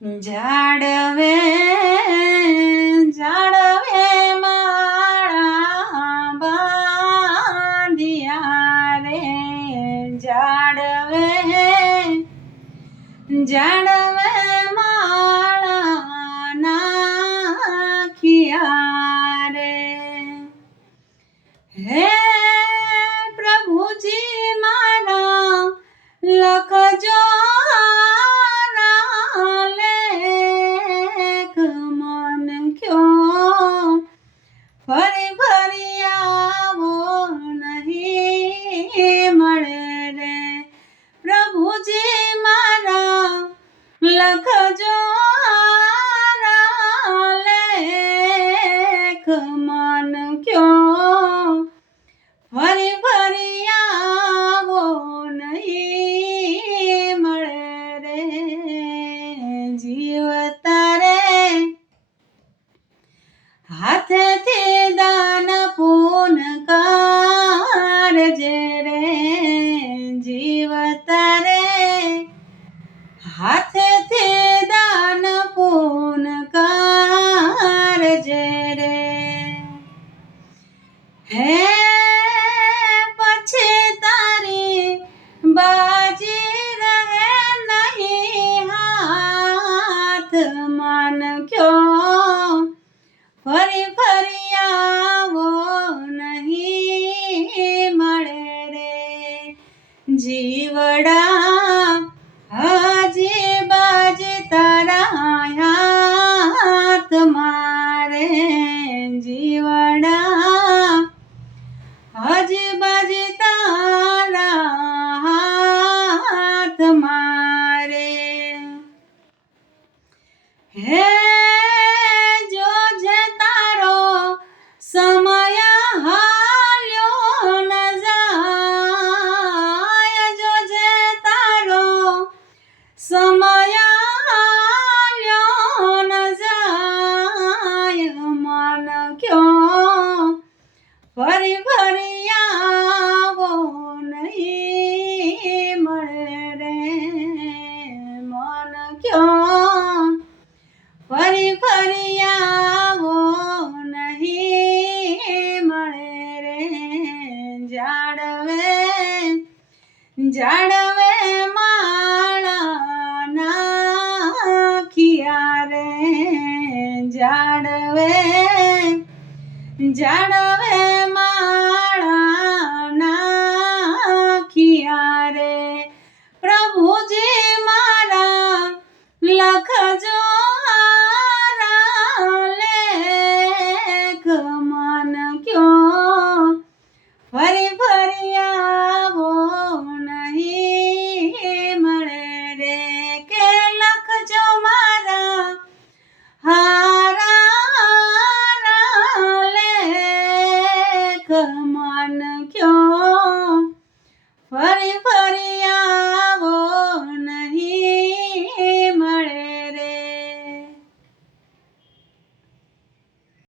જાડવે જાડવે માળા બાંધ્યા રે જાડવે જાડવે માળા નાખ્યા રે હે પ્રભુજી મારા લખજો ફરી ફરી આવો નહીં મળે રે પ્રભુજી મારા લખજો લેખ મન ક્યો ફરી ફરી આવો નહીં મળે રે જીવ તારે હાથેથી દાન પૂન કારજે રે જીવ તારે હાથેથી દાન પૂન કારજે રે હે પછી તારી બાજી રહે નહીં હાથ માન ક્યો ફરી ફરી આવો નહીં મળે રે જીવડા હજી બાજી તારા હાથ મારે જીવડા હજી બાજી તારા હાથ મારે હે સમય હાલ્યો ન જાય જોજે તારો સમય હાલ્યો ન જાય મન ક્યો ફરી ફરી આવો નહીં મળે રે મન ક્યો ફરી ફરી આવો જાડવે માળા નાખ્યા રે જાડવે